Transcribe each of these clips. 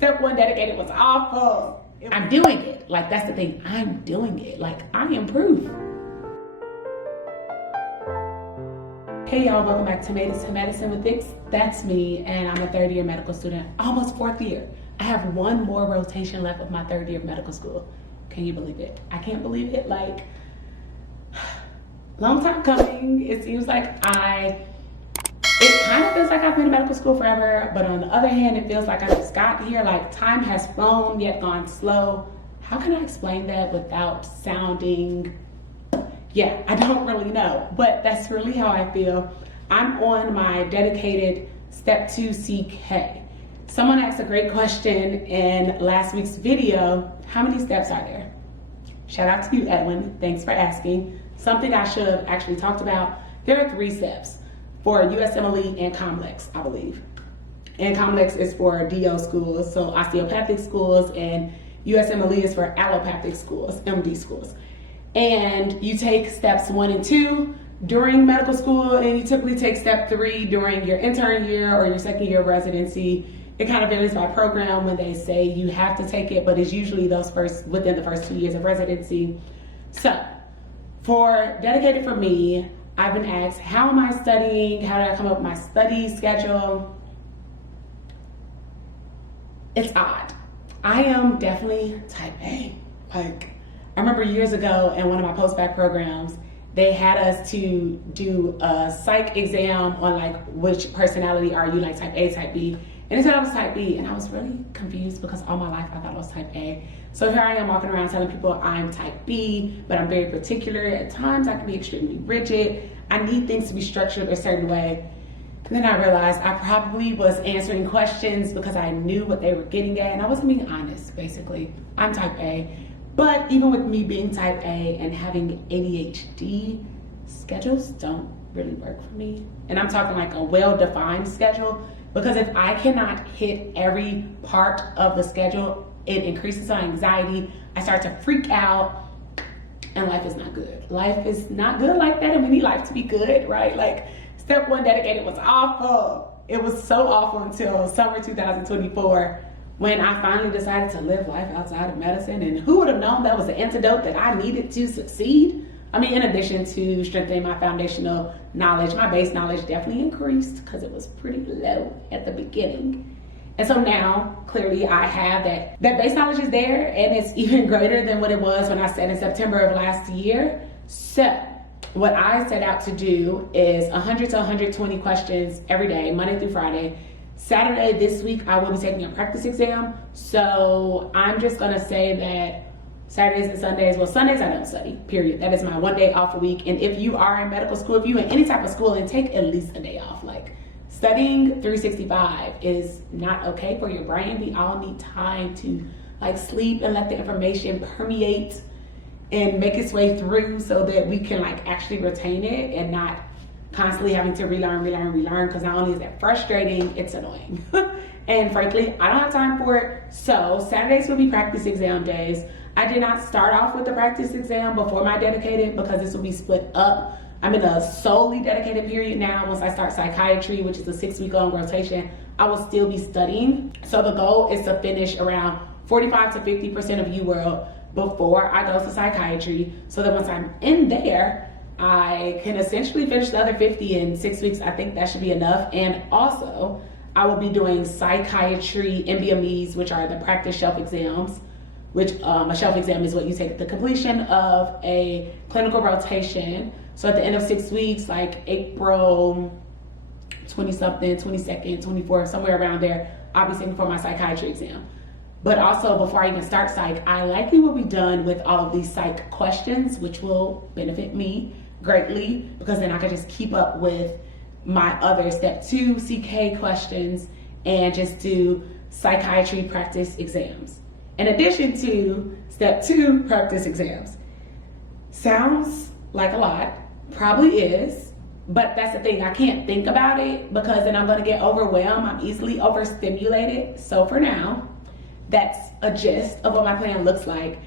Step 1 dedicated was awful. I'm doing it. Like, that's the thing. I'm doing it. Like, I improve. Hey y'all, welcome back to Made It to Medicine with Vicks. That's me, and I'm a third-year medical student, almost fourth year. I have one more rotation left of my third year of medical school. Can you believe it? I can't believe it. Like, long time coming. It seems like it kind of feels like I've been in medical school forever, but on the other hand, it feels like I just got here. Like, time has flown yet gone slow. How can I explain that without sounding, yeah, I don't really know, but that's really how I feel. I'm on my dedicated Step 2 CK. Someone asked a great question in last week's video. How many steps are there? Shout out to you, Edwin. Thanks for asking. Something I should have actually talked about. There are 3 steps for USMLE and COMLEX, I believe. And COMLEX is for DO schools, so osteopathic schools, and USMLE is for allopathic schools, MD schools. And you take steps 1 and 2 during medical school, and you typically take step 3 during your intern year or your second year of residency. It kind of varies by program when they say you have to take it, but it's usually within the first 2 years of residency. So, for dedicated for me, I've been asked, how am I studying? How did I come up with my study schedule? It's odd. I am definitely type A. Like, I remember years ago in one of my post-bac programs, they had us to do a psych exam on like which personality are you, like type A, type B. And it said I was type B, and I was really confused because all my life I thought I was type A. So here I am walking around telling people I'm type B, but I'm very particular. At times I can be extremely rigid. I need things to be structured a certain way. And then I realized I probably was answering questions because I knew what they were getting at, and I wasn't being honest, basically. I'm type A. But even with me being type A and having ADHD, schedules don't really work for me. And I'm talking like a well-defined schedule, because if I cannot hit every part of the schedule, it increases my anxiety. I start to freak out, and life is not good. Life is not good like that, and we need life to be good, right? Like, step 1 dedicated was awful. It was so awful until summer 2024, when I finally decided to live life outside of medicine. And who would have known that was the antidote that I needed to succeed? I mean, in addition to strengthening my foundational knowledge, my base knowledge definitely increased because it was pretty low at the beginning. And so now, clearly, I have that base knowledge is there, and it's even greater than what it was when I said in September of last year. So what I set out to do is 100 to 120 questions every day, Monday through Friday. Saturday this week, I will be taking a practice exam. So I'm just gonna say that Saturdays and Sundays, well, Sundays I don't study, period. That is my 1 day off a week. And if you are in medical school, if you in any type of school, then take at least a day off. Like, studying 365 is not okay for your brain. We all need time to like sleep and let the information permeate and make its way through so that we can like actually retain it and not constantly having to relearn, because not only is that frustrating, it's annoying. And frankly, I don't have time for it. So Saturdays will be practice exam days. I did not start off with the practice exam before my dedicated because this will be split up. I'm in a solely dedicated period now. Once I start psychiatry, which is a 6-week-long rotation, I will still be studying. So the goal is to finish around 45 to 50% of UWorld before I go to psychiatry, so that once I'm in there, I can essentially finish the other 50 in 6 weeks. I think that should be enough. And also, I will be doing psychiatry MBMEs, which are the practice shelf exams, which a shelf exam is what you take at the completion of a clinical rotation. So at the end of 6 weeks, like April 20-something, 22nd, 24th, somewhere around there, I'll be sitting for my psychiatry exam. But also, before I even start psych, I likely will be done with all of these psych questions, which will benefit me greatly, because then I can just keep up with my other step 2 CK questions and just do psychiatry practice exams, in addition to step 2 practice exams. Sounds like a lot, probably is, but that's the thing, I can't think about it because then I'm gonna get overwhelmed. I'm easily overstimulated. So for now, that's a gist of what my plan looks like.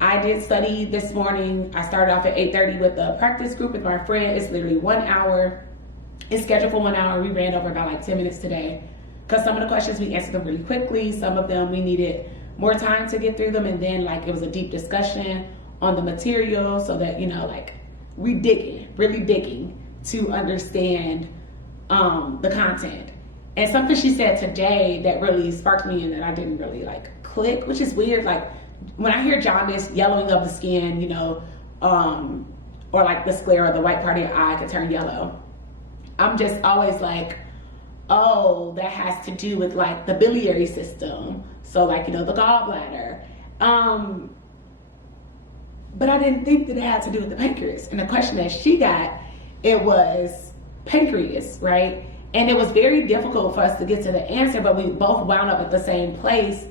I did study this morning. I started off at 8:30 with a practice group with my friend. It's literally 1 hour. It's scheduled for 1 hour. We ran over about like 10 minutes today because some of the questions we answered them really quickly. Some of them we needed more time to get through them, and then like it was a deep discussion on the material, so that, you know, like we really digging to understand the content. And something she said today that really sparked me and that I didn't really like click, which is weird. Like when I hear jaundice, yellowing of the skin, you know, or like the sclera, the white part of your eye could turn yellow, I'm just always like, oh, that has to do with like the biliary system. So like, you know, the gallbladder. But I didn't think that it had to do with the pancreas. And the question that she got, it was pancreas, right? And it was very difficult for us to get to the answer, but we both wound up at the same place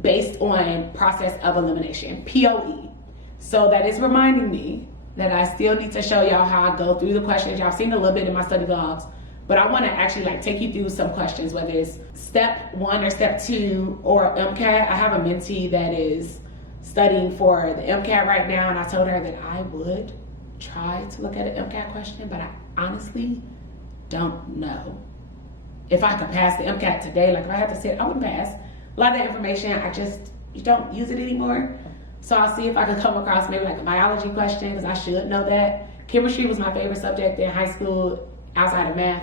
based on process of elimination, POE. So that is reminding me that I still need to show y'all how I go through the questions. Y'all seen a little bit in my study vlogs, but I want to actually like take you through some questions, whether it's step 1 or step 2 or MCAT. I have a mentee that is studying for the MCAT right now, and I told her that I would try to look at an MCAT question, but I honestly don't know if I could pass the MCAT today. Like if I had to sit, I wouldn't pass. A lot of that information, you don't use it anymore. So I'll see if I could come across maybe like a biology question, because I should know that. Chemistry was my favorite subject in high school outside of math,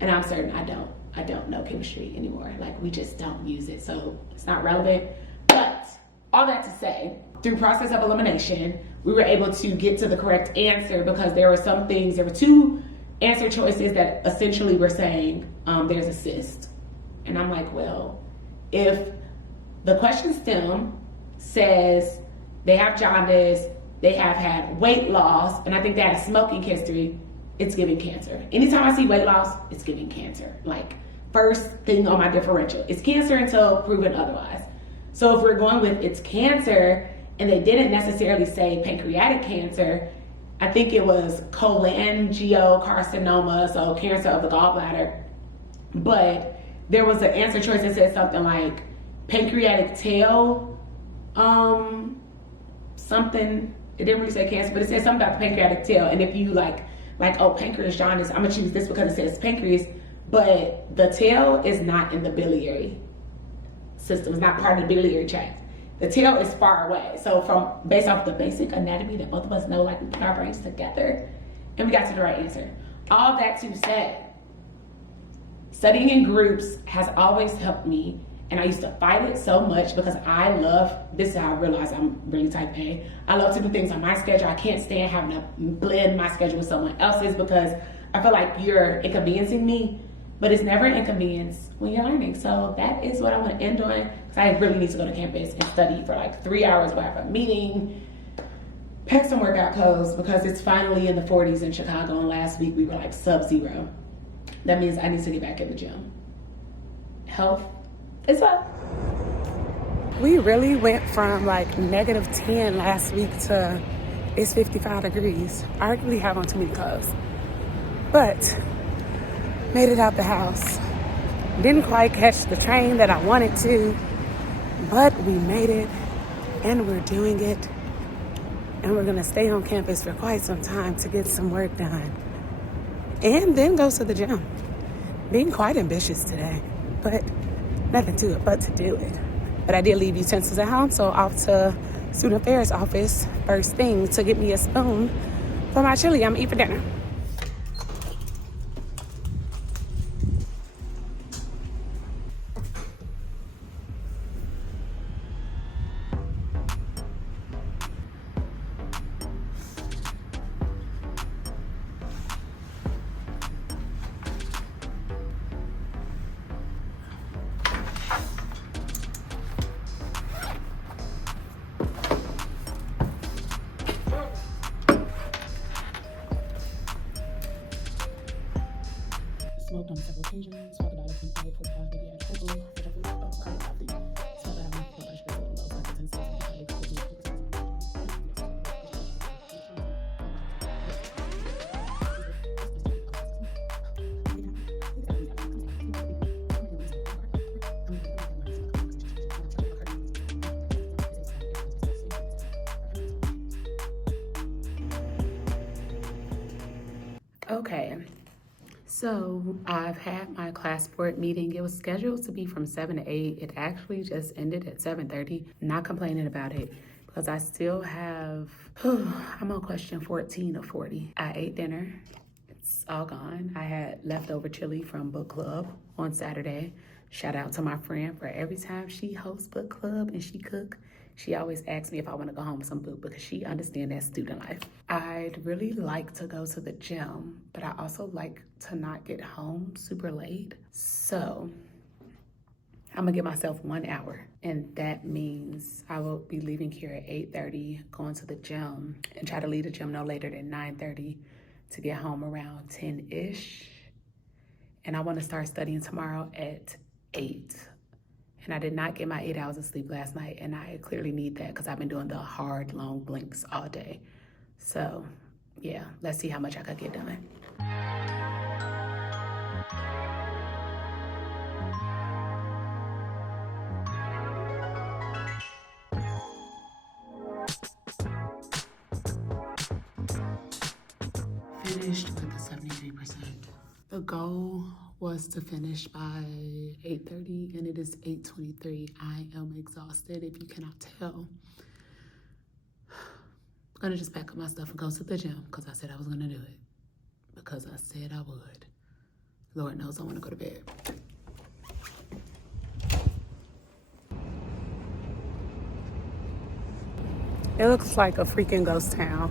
and I'm certain I don't know chemistry anymore. Like we just don't use it, so it's not relevant. But all that to say, through process of elimination, we were able to get to the correct answer, because there were 2 answer choices that essentially were saying there's a cyst. And I'm like, well, if the question stem says they have jaundice, they have had weight loss, and I think they had a smoking history, it's giving cancer. Anytime I see weight loss, it's giving cancer. Like first thing on my differential, it's cancer until proven otherwise. So if we're going with it's cancer, and they didn't necessarily say pancreatic cancer, I think it was cholangiocarcinoma, so cancer of the gallbladder. But there was an answer choice that said something like pancreatic tail, something. It didn't really say cancer, but it said something about the pancreatic tail. And if you like, oh, pancreas jaundice, I'm gonna choose this because it says pancreas, but the tail is not in the biliary system. It's not part of the biliary tract. The tail is far away. So based off the basic anatomy that both of us know, like we put our brains together, and we got to the right answer. All that to say, studying in groups has always helped me, and I used to fight it so much because this is how I realized I'm really type A. I love to do things on my schedule. I can't stand having to blend my schedule with someone else's, because I feel like you're inconveniencing me, but it's never an inconvenience when you're learning. So that is what I want to end on, because I really need to go to campus and study for like 3 hours. We'll have a meeting, pack some workout clothes, because it's finally in the 40s in Chicago, and last week we were like sub-zero. That means I need to get back in the gym. Health is up. We really went from like -10 last week to it's 55 degrees. I really have on too many clothes. But made it out the house. Didn't quite catch the train that I wanted to, but we made it, and we're doing it. And we're gonna stay on campus for quite some time to get some work done, and then go to the gym. Being quite ambitious today, but nothing to it but to do it. But I did leave utensils at home, so off to student affairs office first thing to get me a spoon for my chili I'm gonna eat for dinner. Smoked on several occasions, talked about it in 45 maybe at home, which I think part of the so that I'm blood pressure is a little low, so I can sense Okay, So I've had my class board meeting. It was scheduled to be from 7 to 8. It actually just ended at 7:30. Not complaining about it because I still have, I'm on question 14 of 40. I ate dinner. It's all gone. I had leftover chili from book club on Saturday. Shout out to my friend for every time she hosts book club and she cook. She always asks me if I want to go home with some food because she understands that student life. I'd really like to go to the gym, but I also like to not get home super late. So I'm gonna give myself 1 hour, and that means I will be leaving here at 8:30, going to the gym, and try to leave the gym no later than 9:30 to get home around 10-ish. And I want to start studying tomorrow at 8. And I did not get my 8 hours of sleep last night, and I clearly need that because I've been doing the hard, long blinks all day. So, yeah, let's see how much I could get done. Finished with the 73%. The goal was to finish by 8:30 and it is 8:23. I am exhausted, if you cannot tell. I'm gonna just pack up my stuff and go to the gym because I said I was gonna do it. Because I said I would. Lord knows I wanna go to bed. It looks like a freaking ghost town.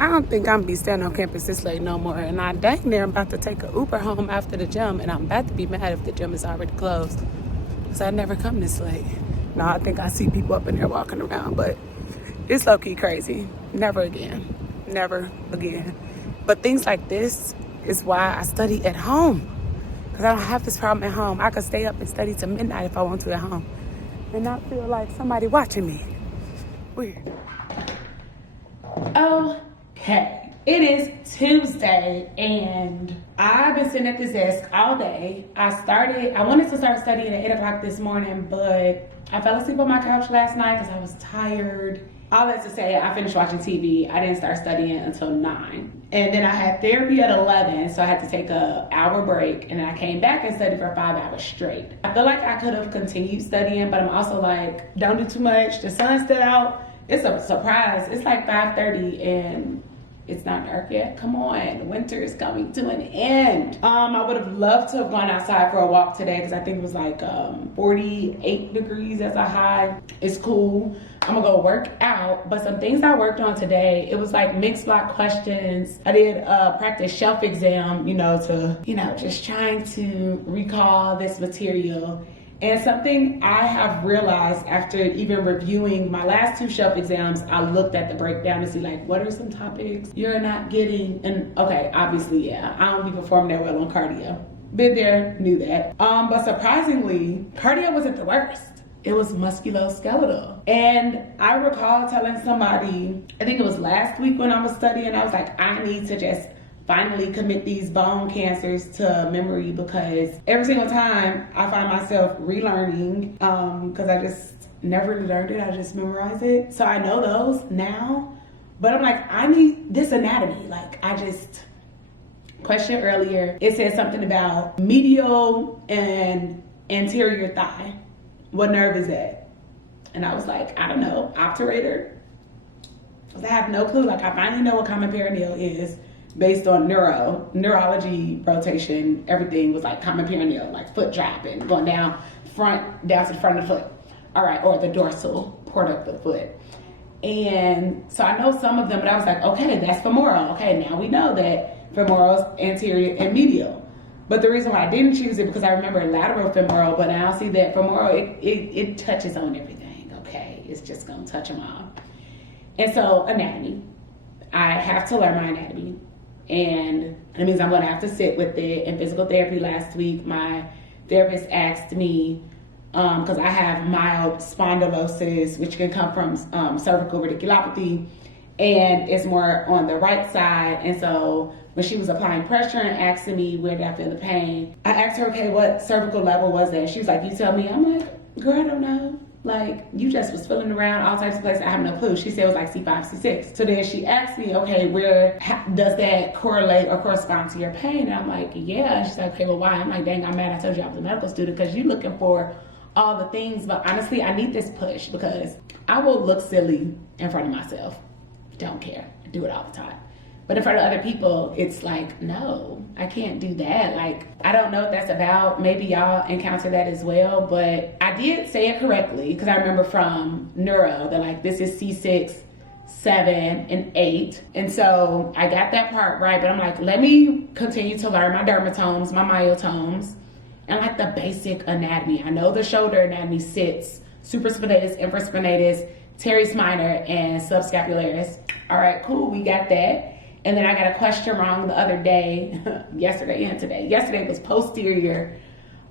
I don't think I'm gonna be standing on campus this late no more. And I dang near about to take an Uber home after the gym, and I'm about to be mad if the gym is already closed. Because I never come this late. No, I think I see people up in there walking around, but it's low-key crazy. Never again. Never again. But things like this is why I study at home. Because I don't have this problem at home. I could stay up and study till midnight if I want to at home. And not feel like somebody watching me. Weird. Okay, it is Tuesday and I've been sitting at this desk all day. I wanted to start studying at 8 o'clock this morning, but I fell asleep on my couch last night because I was tired. All that to say, I finished watching TV. I didn't start studying until 9. And then I had therapy at 11, so I had to take an hour break, and then I came back and studied for 5 hours straight. I feel like I could have continued studying, but I'm also like, don't do too much. The sun's still out. It's a surprise. It's like 5:30 and it's not dark yet. Come on, winter is coming to an end. I would have loved to have gone outside for a walk today because I think it was like 48 degrees as a high. It's cool. I'm gonna go work out, but some things I worked on today, it was like mixed block questions. I did a practice shelf exam, just trying to recall this material. And something I have realized after even reviewing my last 2 shelf exams, I looked at the breakdown to see like, what are some topics you're not getting? And okay, obviously, yeah, I don't be performing that well on cardio. Been there, knew that. But surprisingly, cardio wasn't the worst. It was musculoskeletal. And I recall telling somebody, I think it was last week when I was studying, I was like, I need to just finally commit these bone cancers to memory because every single time I find myself relearning because I just never really learned it. I just memorize it. So I know those now, but I'm like, I need this anatomy. Like I just questioned earlier. It said something about medial and anterior thigh. What nerve is that? And I was like, I don't know, obturator. Because I have no clue. Like I finally know what common perineal is. Based on neurology rotation, everything was like common perineal, like foot dropping, going down to the front of the foot. All right, or the dorsal part of the foot. And so I know some of them, but I was like, okay, that's femoral. Okay, now we know that femoral is anterior and medial. But the reason why I didn't choose it because I remember lateral femoral, but now I see that femoral, it touches on everything, okay? It's just gonna touch them all. And so anatomy, I have to learn my anatomy. And it means I'm gonna have to sit with it. In physical therapy last week, my therapist asked me, because I have mild spondylosis, which can come from cervical radiculopathy, and it's more on the right side. And so when she was applying pressure and asking me where did I feel the pain, I asked her, okay, what cervical level was that? She was like, you tell me. I'm like, girl, I don't know. Like, you just was feeling around all types of places. I have no clue. She said it was like C5, C6. So then she asked me, okay, does that correlate or correspond to your pain? And I'm like, yeah. And she's like, okay, well, why? I'm like, dang, I'm mad I told you I was a medical student, because you're looking for all the things. But honestly, I need this push, because I will look silly in front of myself. Don't care. I do it all the time. But in front of other people, it's like, no, I can't do that. Like, I don't know what that's about. Maybe y'all encounter that as well. But I did say it correctly, because I remember from neuro that, like, this is C6, 7, and 8. And so I got that part right. But I'm like, let me continue to learn my dermatomes, my myotomes, and like the basic anatomy. I know the shoulder anatomy sits supraspinatus, infraspinatus, teres minor, and subscapularis. All right, cool, we got that. And then I got a question wrong the other day, yesterday and today. Yesterday was posterior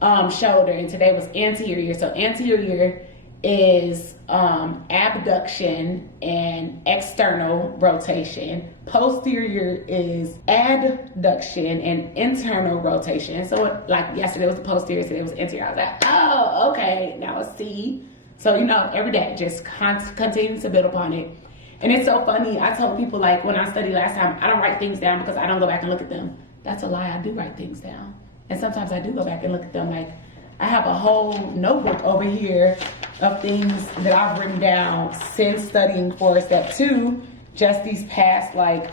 shoulder, and today was anterior. So anterior is abduction and external rotation. Posterior is adduction and internal rotation. So like yesterday was the posterior, today was anterior. I was like, oh, okay, now it's C. So, you know, every day, just continue to build upon it. And it's so funny. I told people, like, when I studied last time, I don't write things down because I don't go back and look at them. That's a lie. I do write things down. And sometimes I do go back and look at them. Like, I have a whole notebook over here of things that I've written down since studying for Step 2, just these past, like,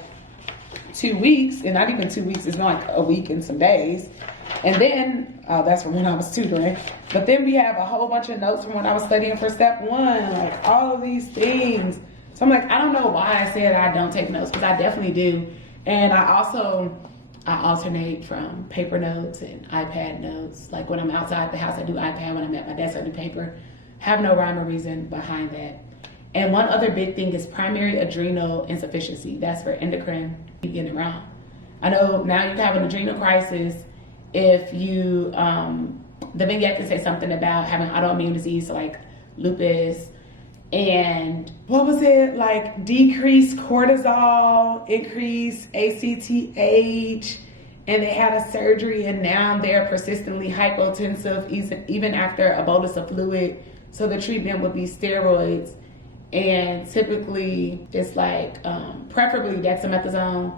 2 weeks. And not even 2 weeks. It's not like a week and some days. And then, that's from when I was tutoring. But then we have a whole bunch of notes from when I was studying for Step 1. Like, all of these things. So I'm like, I don't know why I said I don't take notes, because I definitely do. And I alternate from paper notes and iPad notes. Like, when I'm outside the house, I do iPad. When I'm at my desk, I do paper. Have no rhyme or reason behind that. And one other big thing is primary adrenal insufficiency. That's for endocrine. You getting it wrong. I know now you have an adrenal crisis if you, the vignette can say something about having autoimmune disease, so like lupus, and what was it, like decreased cortisol, increased ACTH, and they had a surgery and now they're persistently hypotensive even after a bolus of fluid. So the treatment would be steroids, and typically it's like preferably dexamethasone,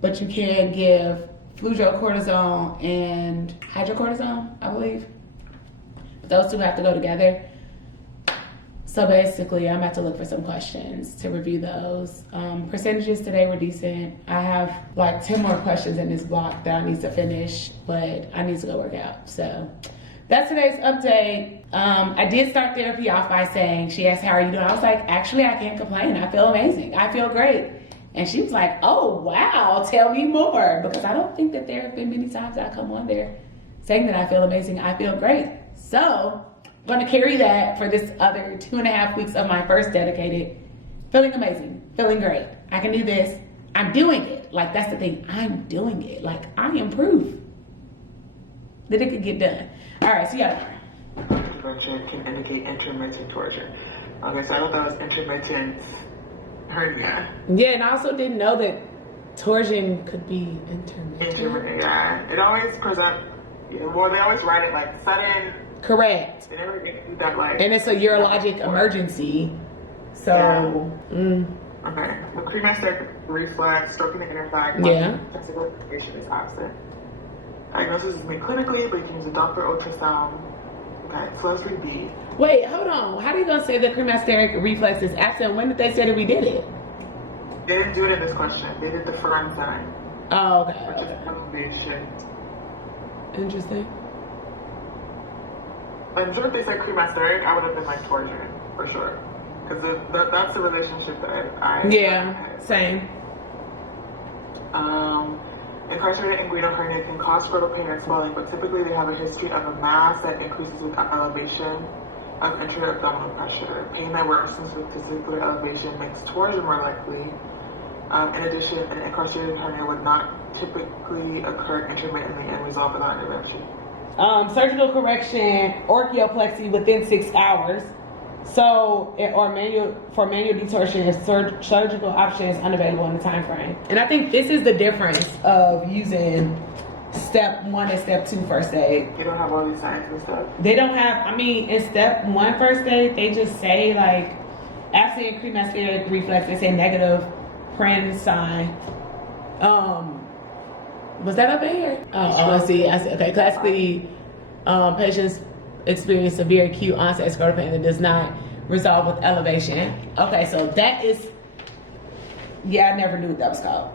but you can give fludrocortisone and hydrocortisone, I believe. But those two have to go together. So basically, I'm about to look for some questions to review those. Percentages today were decent. I have like 10 more questions in this block that I need to finish, but I need to go work out. So that's today's update. I did start therapy off by saying, she asked, how are you doing? I was like, actually, I can't complain. I feel amazing. I feel great. And she was like, oh, wow, tell me more. Because I don't think that there have been many times I come on there saying that I feel amazing. I feel great. So I'm going to carry that for this other 2.5 weeks of my first dedicated. Feeling amazing, feeling great. I can do this. I'm doing it. Like, that's the thing. I'm doing it. Like, I am proof that it could get done. All right, see y'all tomorrow. Torsion can indicate intermittent torsion. Okay, so I thought that was intermittent hernia. Yeah, and I also didn't know that torsion could be intermittent. Intermittent, yeah. It always well, they always write it like sudden. Correct. They never get to do that, like. And it's a urologic emergency. So, yeah. Okay. The cremasteric reflex, stroking the inner thigh. Yeah. Testicle information is absent. Diagnosis is made clinically, but you can use a Doppler ultrasound. Okay, so let's read B. Wait, hold on. How are you gonna say the cremasteric reflex is absent? When did they say that we did it? They didn't do it in this question. They did the Ferran sign. Oh, okay. Which is elevation. Interesting. I'm sure if they said cremasteric, I would have been like torsion, for sure. Because that's the relationship that I yeah, same. Incarcerated inguinal hernia can cause scrotal pain and swelling, but typically they have a history of a mass that increases with elevation of intra-abdominal pressure. Pain that worsens with testicular elevation makes torsion more likely. In addition, an incarcerated hernia would not typically occur intermittently and resolve without intervention. Surgical correction, orchioplexy within 6 hours. So, for manual detorsion, surgical option is unavailable in the time frame. And I think this is the difference of using step 1 and step 2 first aid. You don't have all these signs and stuff. They don't have, I mean, in step 1 first aid, they just say like, absent increased muscular reflex, they say negative Pren sign. Was that up in here? I see. Okay, classically, patients experience severe acute onset scrotal pain that does not resolve with elevation. Okay, so that is, yeah, I never knew what that was called.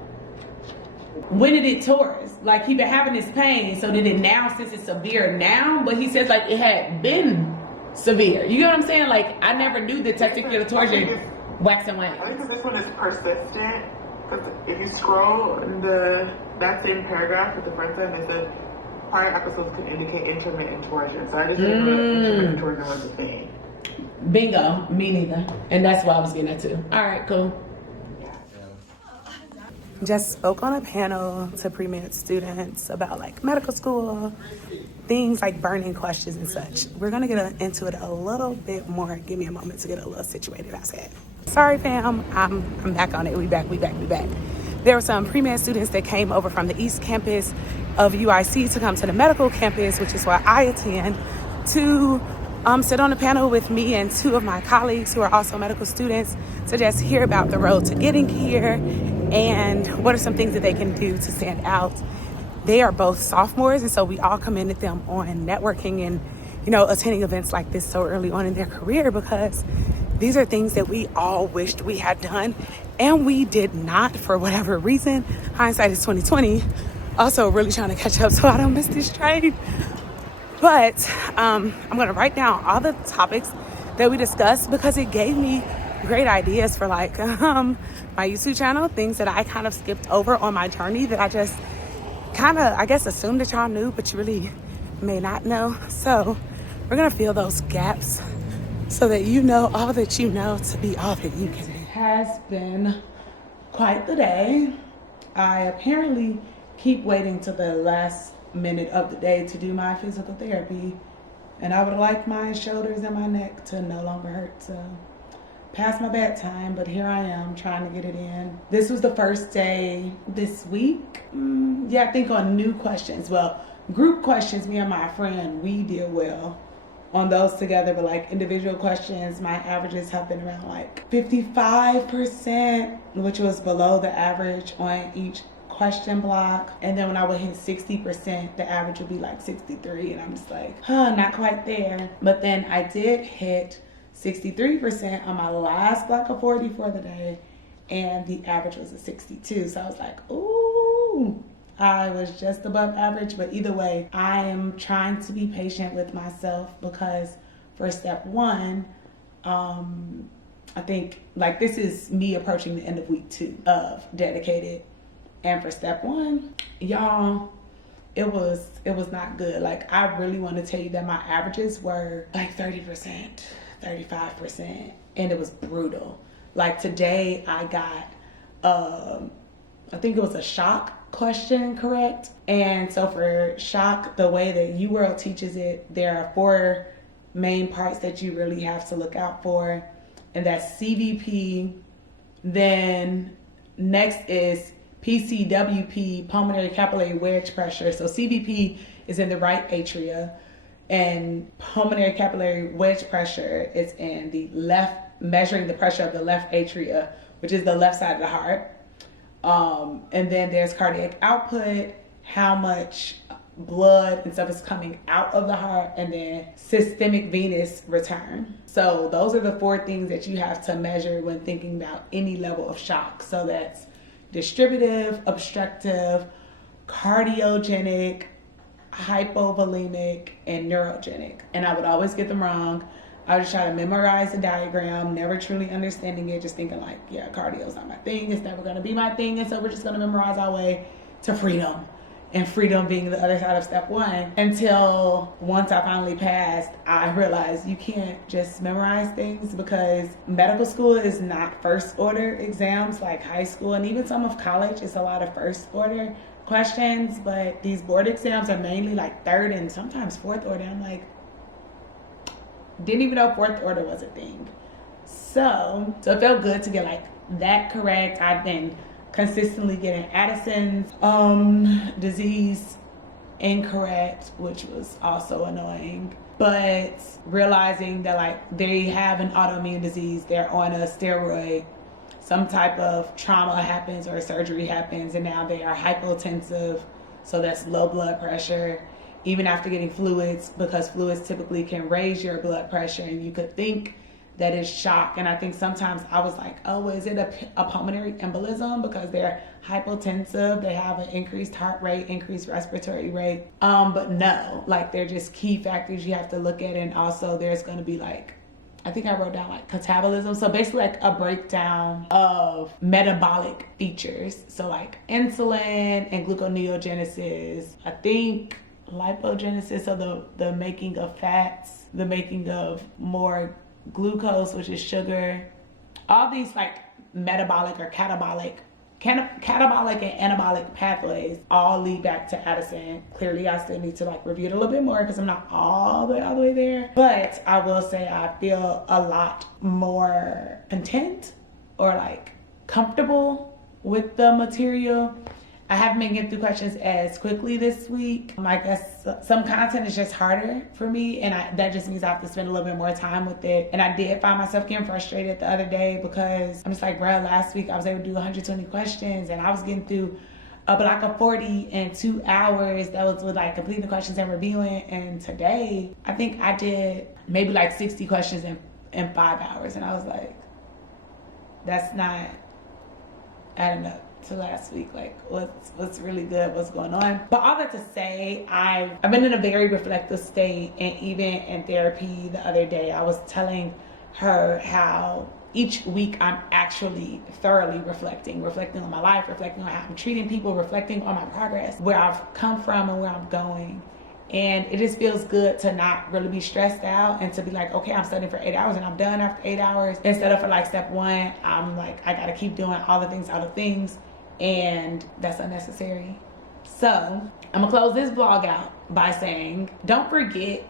When did it tourist? Like, he been having this pain, so did it now, since it's severe now? But he says like it had been severe. You know what I'm saying? Like, I never knew that testicular torsion wax and wax. I think this one is persistent, because if you scroll in that same paragraph with the front end, they said prior episodes could indicate intermittent torsion. So I just didn't know that intermittent torsion was a thing. Bingo, me neither. And that's why I was getting that too. All right, cool. Just spoke on a panel to pre-med students about like medical school, things like burning questions and such. We're gonna get into it a little bit more. Give me a moment to get a little situated outside. Sorry fam, I'm back on it. We back. There were some pre-med students that came over from the East Campus of UIC to come to the medical campus, which is where I attend, to sit on a panel with me and 2 of my colleagues who are also medical students to just hear about the road to getting here and what are some things that they can do to stand out. They are both sophomores, and so we all commended them on networking and, you know, attending events like this so early on in their career, because these are things that we all wished we had done and we did not for whatever reason. Hindsight is 2020. Also really trying to catch up so I don't miss this train. But I'm gonna write down all the topics that we discussed, because it gave me great ideas for like my YouTube channel, things that I kind of skipped over on my journey that I just kind of, I guess, assumed that y'all knew, but you really may not know. So we're gonna fill those gaps so that you know all that you know to be all that you can be. It has been quite the day. I apparently keep waiting to the last minute of the day to do my physical therapy, and I would like my shoulders and my neck to no longer hurt, so past my bedtime, but here I am trying to get it in. This was the first day this week. I think on new questions. Well, group questions, me and my friend, we did well on those together, but like individual questions, my averages have been around like 55%, which was below the average on each question block. And then when I would hit 60%, the average would be like 63, and I'm just like, not quite there. But then I did hit 63% on my last block of 40 for the day, and the average was a 62. So I was like, ooh, I was just above average. But either way, I am trying to be patient with myself, because for step 1, I think like this is me approaching the end of week 2 of dedicated. And for step 1, y'all, it was not good. Like, I really want to tell you that my averages were like 30%, 35%, and it was brutal. Like today I got, I think it was a shock question correct. And so for shock, the way that UWorld teaches it, there are 4 main parts that you really have to look out for. And that's CVP. Then next is PCWP, pulmonary capillary wedge pressure. So CVP is in the right atria, and pulmonary capillary wedge pressure is in the left, measuring the pressure of the left atria, which is the left side of the heart. And then there's cardiac output, how much blood and stuff is coming out of the heart, and then systemic venous return. So those are the 4 things that you have to measure when thinking about any level of shock. So that's distributive, obstructive, cardiogenic, hypovolemic, and neurogenic. And I would always get them wrong. I would just try to memorize the diagram, never truly understanding it, just thinking like, yeah, cardio's not my thing, it's never gonna be my thing, and so we're just gonna memorize our way to freedom. And freedom being the other side of step 1. Until once I finally passed, I realized you can't just memorize things, because medical school is not first order exams like high school, and even some of college is a lot of first order questions, but these board exams are mainly like 3rd and sometimes 4th order. I'm like, didn't even know 4th order was a thing. So it felt good to get like that correct. I've been consistently getting Addison's disease incorrect, which was also annoying. But realizing that like they have an autoimmune disease, they're on a steroid, some type of trauma happens or surgery happens, and now they are hypotensive, so that's low blood pressure, even after getting fluids, because fluids typically can raise your blood pressure, and you could think that is shock. And I think sometimes I was like, oh, is it a pulmonary embolism because they're hypotensive, they have an increased heart rate, increased respiratory rate, but no, like they're just key factors you have to look at. And also there's going to be like, I think I wrote down like catabolism, so basically like a breakdown of metabolic features, so like insulin and gluconeogenesis, I think lipogenesis, so the making of fats, the making of more glucose, which is sugar. All these like metabolic or catabolic and anabolic pathways all lead back to Addison. Clearly I still need to like review it a little bit more because I'm not all the way there, but I will say I feel a lot more content or like comfortable with the material. I haven't been getting through questions as quickly this week. I guess some content is just harder for me, and that just means I have to spend a little bit more time with it. And I did find myself getting frustrated the other day because I'm just like, bro, last week I was able to do 120 questions, and I was getting through a block of 40 in 2 hours. That was with like completing the questions and reviewing. And today, I think I did maybe like 60 questions in 5 hours. And I was like, that's not adding up to last week. Like what's really good, what's going on. But all that to say, I've been in a very reflective state, and even in therapy the other day I was telling her how each week I'm actually thoroughly reflecting on my life, reflecting on how I'm treating people, reflecting on my progress, where I've come from and where I'm going. And it just feels good to not really be stressed out and to be like, okay, I'm studying for 8 hours and I'm done after 8 hours, instead of for like step one, I'm like, I gotta keep doing all the things, and that's unnecessary. So I'm gonna close this vlog out by saying, don't forget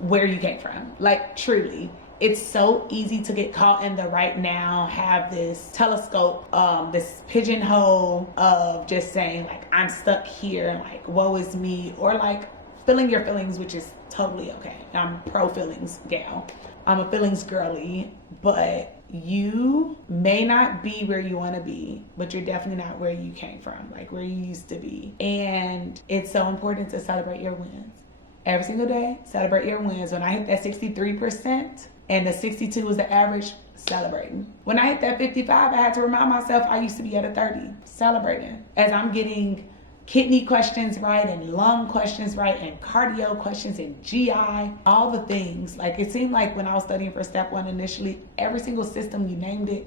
where you came from. Like truly, it's so easy to get caught in the right now, have this telescope, this pigeonhole of just saying like, I'm stuck here and like, woe is me, or like feeling your feelings, which is totally okay. I'm pro feelings gal. I'm a feelings girly, but you may not be where you want to be, but you're definitely not where you came from, like where you used to be. And it's so important to celebrate your wins. Every single day, celebrate your wins. When I hit that 63% and the 62 was the average, celebrating. When I hit that 55, I had to remind myself I used to be at a 30, celebrating. As I'm getting kidney questions right and lung questions right and cardio questions and GI, all the things. Like it seemed like when I was studying for step one initially, every single system you named it,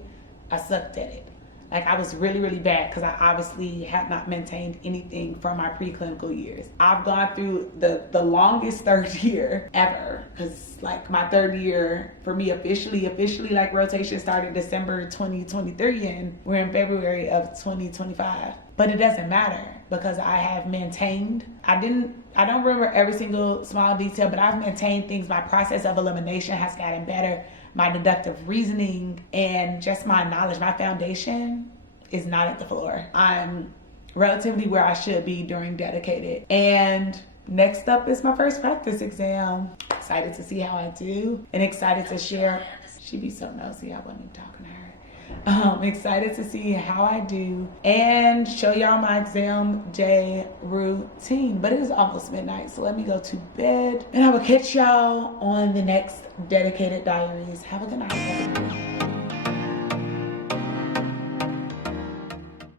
I sucked at it. Like I was really, really bad because I obviously had not maintained anything from my preclinical years. I've gone through the longest third year ever, because like my third year for me officially like rotation started December 2023 and we're in February of 2025. But it doesn't matter because I have maintained. I don't remember every single small detail, but I've maintained things. My process of elimination has gotten better. My deductive reasoning and just my knowledge, my foundation is not at the floor. I'm relatively where I should be during dedicated. And next up is my first practice exam. Excited to see how I do and excited to share. She'd be so nosy, I wasn't even talking to her. Excited to see how I do and show y'all my exam day routine. But it is almost midnight, so let me go to bed and I will catch y'all on the next dedicated diaries. Have a good night, everyone.